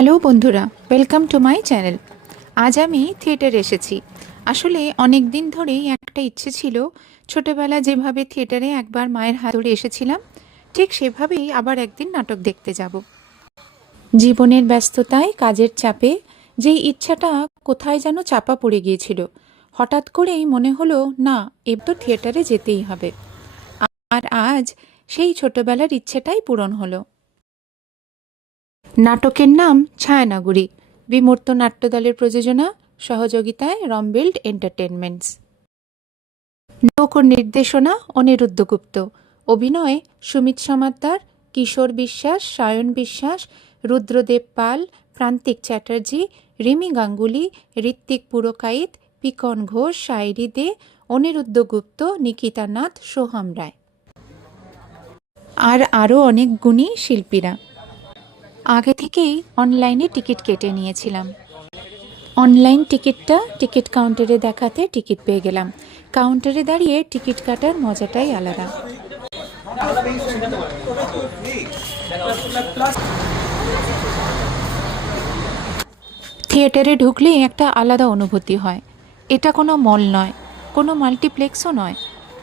Hello বন্ধুরা, welcome to my channel. আজ আমি থিয়েটারে এসেছি। আসলে অনেক দিন ধরেই একটা ইচ্ছে ছিল, ছোটবেলা যেভাবে থিয়েটারে একবার মায়ের হাত ধরে এসেছিলাম, ঠিক সেভাবেই আবার একদিন নাটক দেখতে যাব। জীবনের ব্যস্ততায়, কাজের চাপে যেই ইচ্ছাটা কোথায় যেন চাপা পড়ে গিয়েছিল, হঠাৎ করেই মনে হলো না, এবার তো থিয়েটারে যেতেই হবে। আর আজ সেই ছোটবেলার ইচ্ছেটাই পূরণ হলো। নাটকের নাম ছায়ানগরী, বিমূর্ত নাট্যদলের প্রযোজনা, সহযোগিতায় রমবিল্ড এন্টারটেনমেন্টস। নাটক ও নির্দেশনা অনিরুদ্ধ গুপ্ত, অভিনয় সুমিত সমাদ্দার, কিশোর বিশ্বাস, সায়ন বিশ্বাস, রুদ্রদেব পাল, প্রান্তিক চ্যাটার্জি, রিমি গাঙ্গুলি, ঋত্বিক পুরকাইত, পিকন ঘোষ, শায়রি দে, অনিরুদ্ধ গুপ্ত, নিকিতা নাথ, সোহাম রায় আর আরও অনেক গুণী শিল্পীরা। আগে থেকেই অনলাইনে টিকিট কেটে নিয়েছিলাম। অনলাইন টিকিটটা টিকিট কাউন্টারে দেখাতে টিকিট পেয়ে গেলাম। কাউন্টারে দাঁড়িয়ে টিকিট কাটার মজাটাই আলাদা। থিয়েটারে ঢুকলে একটা আলাদা অনুভূতি হয়। এটা কোনো মল নয়, কোনো মাল্টিপ্লেক্সও নয়।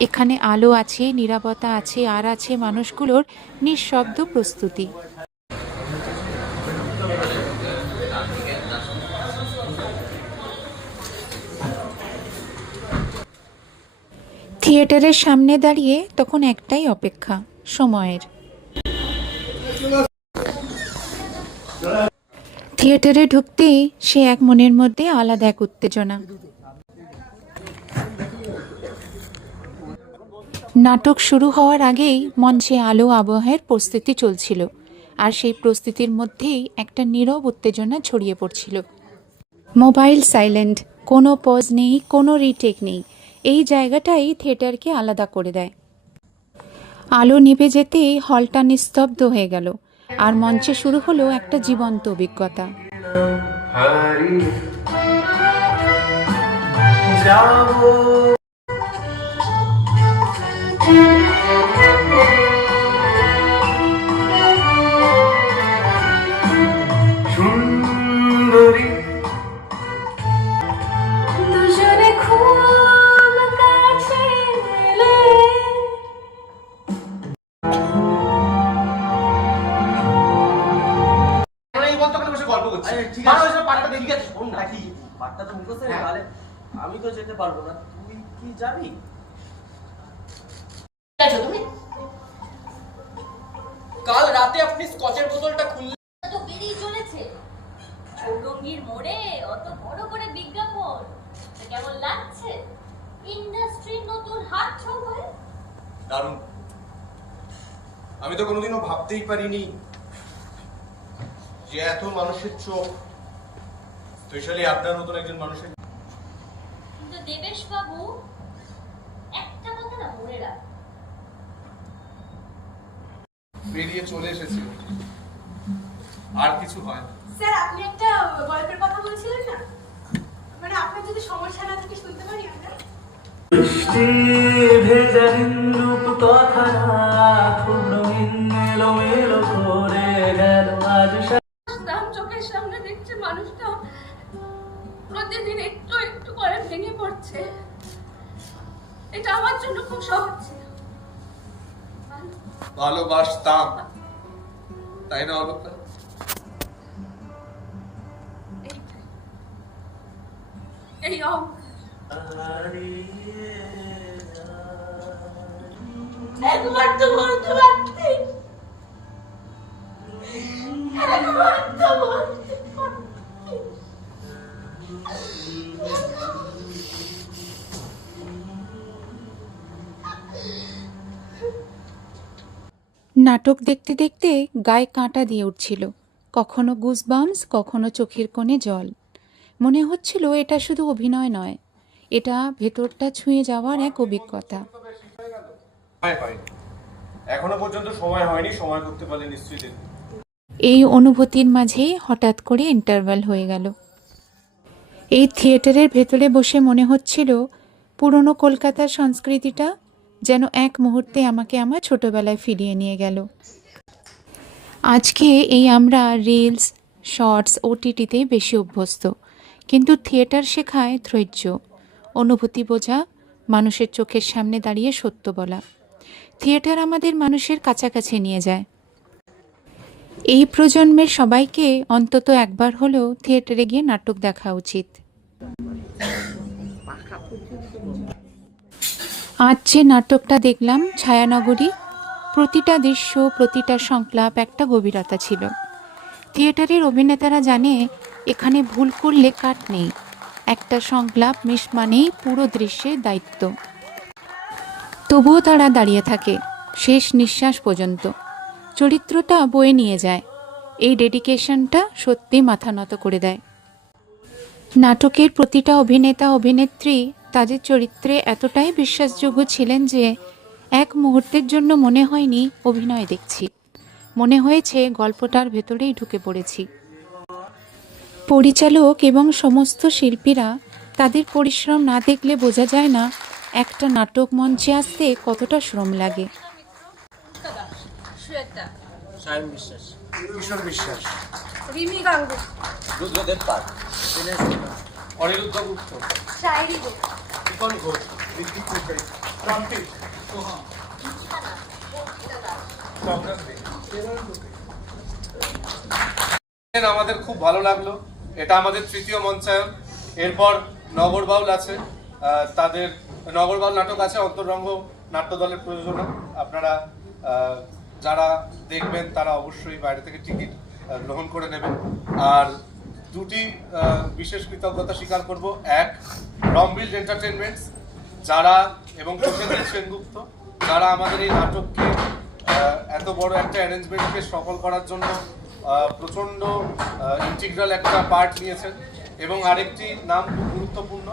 এখানে আলো আছে, নীরবতা আছে, আর আছে মানুষগুলোর নিঃশব্দ প্রস্তুতি। থিয়েটারের সামনে দাঁড়িয়ে তখন একটাই অপেক্ষা, সময়ের। থিয়েটারে ঢুকতেই সে এক মনের মধ্যে আলাদা এক উত্তেজনা। নাটক শুরু হওয়ার আগেই মঞ্চে আলো আবহের প্রস্তুতি চলছিল, আর সেই প্রস্তুতির মধ্যেই একটা নীরব উত্তেজনা ছড়িয়ে পড়ছিল। মোবাইল সাইলেন্ট, কোনো পজ নেই, কোনো রিটেক নেই। এই জায়গাটাই থিয়েটারকে আলাদা করে দেয়। আলো নিভে যেতেই হলটা নিস্তব্ধ হয়ে গেল, আর মঞ্চে শুরু হলো একটা জীবন্ত অভিজ্ঞতা। আমি তো যেতে পারবো না, তুই কি যাবি? কাল রাতে আপনি স্কচের বোতলটা খুললেন তো বেরিয়ে চলেছে চৌরঙ্গীর মোড়ে অত বড় করে বিজ্ঞাপন। কেমন লাগছে? ইন্ডাস্ট্রির নতুন হাত ছোঁয়া। দারুণ। আমি তো কোনোদিনও ভাবতেই পারিনি যে এত মানুষের চোখ, স্পেশালি আপনার মতন একজন মানুষের। কিন্তু দেবেশ বাবু, একটা কথা না মনে রাখ, বেরিয়ে চলে এসেছি, আর কিছু হয় না। স্যার, আপনি একটা গল্পের কথা বলছিলেন না? মানে আপনার যদি সমস্যা না থাকে শুনতে পারি আমরা? বৃষ্টি ভেজা রূপ কথা পূর্ণ এলো মেলো করে গেল আজ। নাম চোখের সামনে দেখছে, মানুষটা প্রতিদিন একটু একটু করে ভেঙে পড়ছে। এটা আমার জন্য খুব সহজ ছিল। ভালোবাসতাম, তাই না অলকা? এই একবার তো বলতে পারতি, একবার তো বলতে পারতি। নাটক দেখতে দেখতে গায়ে কাঁটা দিয়ে উঠছিল, কখনো গুজবাম্পস, কখনো চোখের কোণে জল। মনে হচ্ছিল এটা শুধু অভিনয় নয়, এটা ভেতরটা ছুঁয়ে যাওয়ার এক অভিজ্ঞতা। এখনো পর্যন্ত সময় হয়নি, সময় করতে পারলে নিশ্চয়ই। এই অনুভূতির মাঝেই হঠাৎ করে ইন্টারভ্যাল হয়ে গেল। এই থিয়েটারের ভেতরে বসে মনে হচ্ছিল পুরনো কলকাতার সংস্কৃতিটা যেন এক মুহূর্তে আমাকে আমার ছোটবেলায় ফিরিয়ে নিয়ে গেল। আজকে এই আমরা রিলস, শর্টস, ওটিটিতে বেশি অভ্যস্ত, কিন্তু থিয়েটার শেখায় ধৈর্য, অনুভূতি বোঝা, মানুষের চোখের সামনে দাঁড়িয়ে সত্য বলা। থিয়েটার আমাদের মানুষের কাছাকাছি নিয়ে যায়। এই প্রজন্মের সবাইকে অন্তত একবার হলেও থিয়েটারে গিয়ে নাটক দেখা উচিত। আজ যে নাটকটা দেখলাম, ছায়ানগরী, প্রতিটা দৃশ্য, প্রতিটা সংলাপ একটা গভীরতা ছিল। থিয়েটারের অভিনেতারা জানে এখানে ভুল করলে কাট নেই, একটা সংলাপ মিস মানেই পুরো দৃশ্যের দায়িত্ব। তবুও তারা দাঁড়িয়ে থাকে শেষ নিঃশ্বাস পর্যন্ত, চরিত্রটা বয়ে নিয়ে যায়। এই ডেডিকেশনটা সত্যি মাথা নত করে দেয়। নাটকের প্রতিটা অভিনেতা অভিনেত্রী তাদের চরিত্রে এতটাই বিশ্বাসযোগ্য ছিলেন যে এক মুহূর্তের জন্য মনে হয়নি অভিনয় দেখছি, মনে হয়েছে গল্পটার ভেতরেই ঢুকে পড়েছি। পরিচালক এবং সমস্ত শিল্পীরা তাদের পরিশ্রম না দেখলে বোঝা যায় না একটা নাটক মঞ্চে আসতে কতটা শ্রম লাগে। শ্বেতা, সায়ন বিশ্বাস, কিশোর বিশ্বাস, রিমি গাঙ্গুলি, রুদ্রদেব পাল, দীনেশ গুপ্তা, অনিরুদ্ধ গুপ্ত, শায়রি গুপ্ত, ইকন ঘোষ, ঋত্বিক কোটাই, প্রান্তিক, সোহা, চক্রান্ত দে। আমাদের খুব ভালো লাগলো। এটা আমাদের তৃতীয় মঞ্চায়ন। এরপর নগরবাউল আছে, তাদের নগরবাউল নাটক আছে অন্তরঙ্গ নাট্য দলের প্রযোজনা। আপনারা যারা দেখবেন তারা অবশ্যই বাইরে থেকে টিকিট গ্রহণ করে নেবেন। আর দুটি বিশেষ কৃতজ্ঞতা স্বীকার করব। এক, রমবিল এন্টারটেনমেন্টস যারা এবং প্রসেনজিৎ সেনগুপ্ত যারা আমাদের এই নাটককে এত বড় একটা অ্যারেঞ্জমেন্টকে সফল করার জন্য প্রচণ্ড ইন্টিগ্রাল একটা পার্ট নিয়েছেন। এবং আরেকটি নাম খুব গুরুত্বপূর্ণ,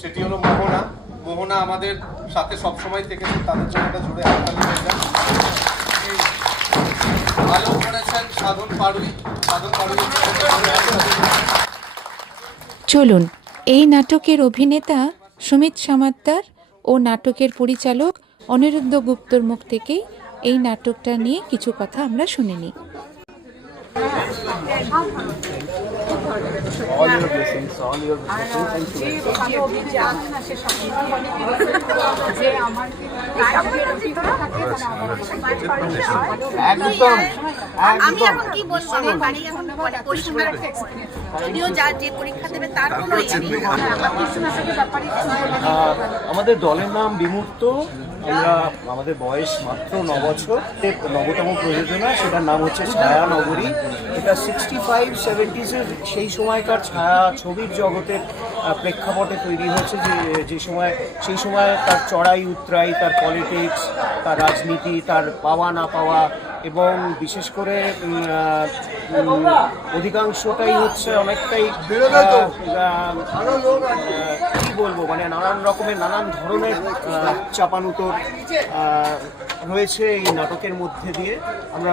সেটি হলো মোহনা। মোহনা আমাদের সাথে সবসময় থেকেছেন, তাদের জন্য একটা জোরে হাততালি হয়ে যায়। ভালো করেছেন সাধন পাড়ুই, সাধন পাড়ুই। চলুন এই নাটকের অভিনেতা সুমিত সামাদ্দার ও নাটকের পরিচালক অনিরুদ্ধ গুপ্তর মুখ থেকেই এই নাটকটা নিয়ে কিছু কথা আমরা শুনে নিই। all your blessings, all your blessings. Thank you. একদম আমি এখন কি বলবো, আমার বাড়ি এখন পরিষ্কার যদিও যার যে পরীক্ষা দেবে তার কোনো ইয়ে নেই। আমাদের দলের নাম বিমূর্ত। আমরা আমাদের বয়স মাত্র 9 বছর। নবতম প্রযোজনা, সেটার নাম হচ্ছে ছায়া নগরী। এটা 65-70s সেই সময়কার ছায়া ছবির জগতের প্রেক্ষাপটে তৈরি হয়েছে, সেই সময় তার চড়াই উতরাই, তার পলিটিক্স, তার রাজনীতি, তার পাওয়া না পাওয়া, এবং বিশেষ করে অধিকাংশটাই হচ্ছে অনেকটাই কি বলবো, মানে নানান রকমের নানান ধরনের চাপানুতোর রয়েছে এই নাটকের মধ্যে দিয়ে। আমরা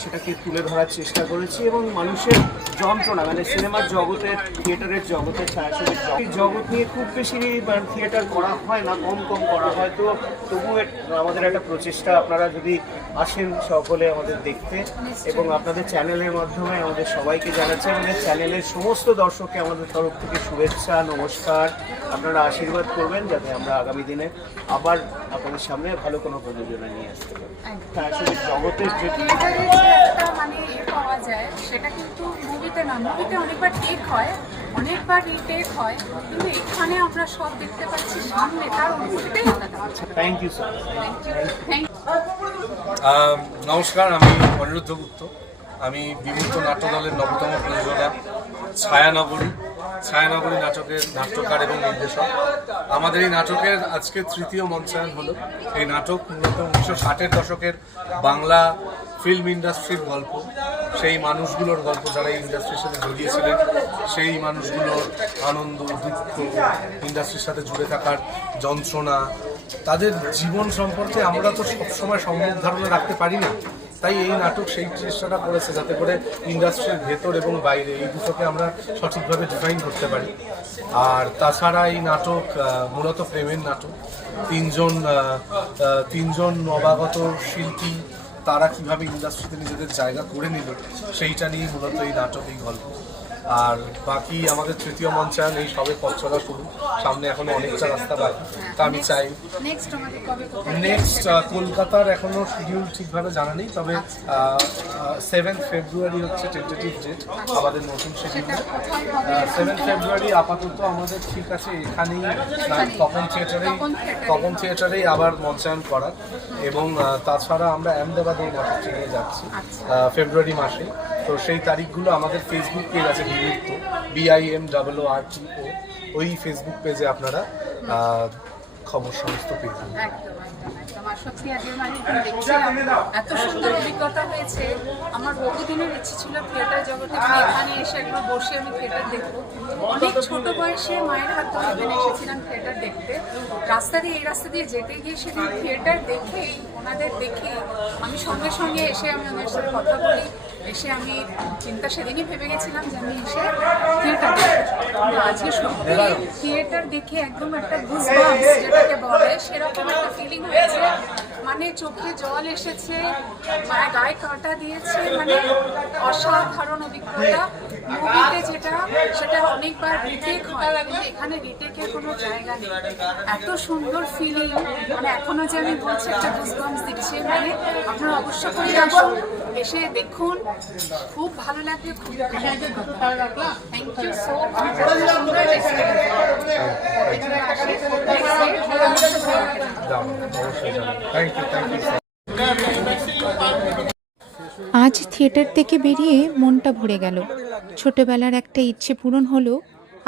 সেটাকে তুলে ধরার চেষ্টা করেছি এবং মানুষের যন্ত্রণা, মানে সিনেমার জগতের, থিয়েটারের জগতের, ছায়াছবির জগৎ নিয়ে খুব বেশি থিয়েটার করা হয় না, কম করা হয়। তো তবুও আমাদের একটা প্রচেষ্টা, আপনারা যদি আসেন সকলে আমাদের দেখতে, এবং আপনাদের চ্যানেলের মাধ্যমে আমাদের সবাইকে জানাচ্ছি, আমাদের চ্যানেলের সমস্ত দর্শককে আমাদের তরফ থেকে শুভেচ্ছা, নমস্কার। আপনারা আশীর্বাদ করবেন যাতে আমরা আগামী দিনে আবার আপনাদের সামনে ভালো কোনো প্রযোজনা নিয়ে আসতে পারি। ছায়াছবির জগতের যে থিয়েটারে যে একটা মানে পাওয়া যায় সেটা কিন্তু মুভিতে না। মুভিতে অনেকবার টেক হয়, অনেকবার রিটেক হয়, কিন্তু এখানে আমরা সব দেখতে পাচ্ছি সামনে, তার অনুভূতিটাই আলাদা। Thank you sir. থ্যাংক নমস্কার, আমি অনিরুদ্ধ গুপ্ত। আমি বিমূর্ত নাট্য দলের নবতম প্রযোজনা ছায়ানগরী নাটকের নাট্যকার এবং নির্দেশক। আমাদের এই নাটকের আজকে তৃতীয় মঞ্চায়ন হলো। এই নাটক মূলত 1960-এর দশকের বাংলা ফিল্ম ইন্ডাস্ট্রির গল্প, সেই মানুষগুলোর গল্প যারা এই ইন্ডাস্ট্রির সাথে জড়িয়েছিলেন, সেই মানুষগুলোর আনন্দ, দুঃখ, ইন্ডাস্ট্রির সাথে জুড়ে থাকার যন্ত্রণা, তাদের জীবন সম্পর্কে আমরা তো সবসময় সম্যক ধারণা রাখতে পারি না। তাই এই নাটক সেই চেষ্টাটা করেছে যাতে করে ইন্ডাস্ট্রির ভেতর এবং বাইরে এই দুটোকে আমরা সঠিকভাবে ডিফাইন করতে পারি। আর তাছাড়া এই নাটক মূলত প্রেমের নাটক। তিনজন নবাগত শিল্পী তারা কিভাবে ইন্ডাস্ট্রিতে নিজেদের জায়গা করে নিল সেইটা নিয়ে মূলত এই নাটক, এই গল্প। আর বাকি আমাদের তৃতীয় মঞ্চায়ন এই সবে পথ চলা শুরু, সামনে এখনো অনেকটা রাস্তা বাকি। তা আমি চাই নেক্সট আমাদের কবে কোথায় নেক্সট কলকাতার এখনো শিডিউল ঠিকভাবে জানা নেই, তবে 7 ফেব্রুয়ারি হচ্ছে টেন্টেটিভ ডেট আমাদের নতুন শিডিউল। 7 ফেব্রুয়ারি আপাতত আমাদের ঠিক আছে এখানেই তপন থিয়েটারেই আবার মঞ্চায়ন করার, এবং তাছাড়া আমরা আহমেদাবাদে নাটকটি নিয়ে যাচ্ছি ফেব্রুয়ারি মাসে। তো সেই তারিখগুলো আমাদের ফেসবুক পেজ আছে বিমূর্ত, BIMOORTO, ওই ফেসবুক পেজে আপনারা খবর সমস্ত পেয়ে যাবেন। একদম একদম একদম। আর সত্যি আজকে মানে দেখছিলাম এত সুন্দর অভিজ্ঞতা হয়েছে। আমার বহুদিনের ইচ্ছে ছিল থিয়েটার জগতে, মানে এখানে এসে একবার বসে আমি থিয়েটার দেখবো। অনেক ছোট বয়সে মায়ের হাত ধরে এখানে এসেছিলাম থিয়েটার দেখতে। এই রাস্তা দিয়ে যেতে গিয়ে সেদিন থিয়েটার দেখেই, ওনাদের দেখেই আমি সঙ্গে সঙ্গে এসে আমি ওনার সাথে কথা বলি। এসে আমি সেদিনই ভেবে গেছিলাম যে আমি এসে থিয়েটার দেখবো। আজকে সত্যি থিয়েটার দেখে একদম একটা গুজবাম্পস যেটাকে বলে সেরকম একটা ফিলিং হয়েছে। মানে চোখে জল এসেছে, মানে গায়ে কাঁটা দিয়েছে, মানে অসাধারণ অভিজ্ঞতা। মুভিতে যেটা সেটা অনেকবার রিটেক হয়, কিন্তু এখানে রিটেকের কোনো জায়গা নেই। এত সুন্দর ফিলিং, মানে এখনো যে আমি বলছি একটা গুজবাম্পস দিচ্ছে। মানে আপনারা অবশ্য করে আসুন, এসে দেখুন, খুব ভালো লাগবে, খুব থ্যাংক ইউ সো মাচ। আজ থিয়েটার থেকে বেরিয়ে মনটা ভরে গেল। ছোটবেলার একটা ইচ্ছে পূরণ হলো,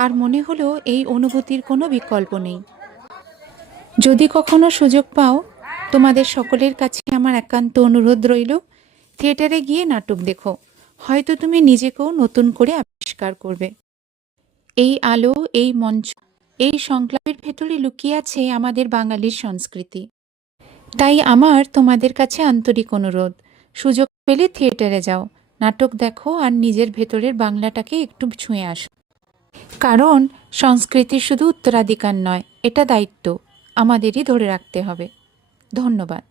আর মনে হলো এই অনুভূতির কোনো বিকল্প নেই। যদি কখনো সুযোগ পাও, তোমাদের সকলের কাছে আমার একান্ত অনুরোধ রইল, থিয়েটারে গিয়ে নাটক দেখো। হয়তো তুমি নিজেকেও নতুন করে আবিষ্কার করবে। এই আলো, এই মঞ্চ, এই সংলাপের ভেতরে লুকিয়ে আছে আমাদের বাঙালির সংস্কৃতি। তাই আমার তোমাদের কাছে আন্তরিক অনুরোধ, সুযোগ পেলে থিয়েটারে যাও, নাটক দেখো, আর নিজের ভেতরের বাংলাটাকে একটু ছুঁয়ে আসো। কারণ সংস্কৃতি শুধু উত্তরাধিকার নয়, এটা দায়িত্ব, আমাদেরই ধরে রাখতে হবে। ধন্যবাদ।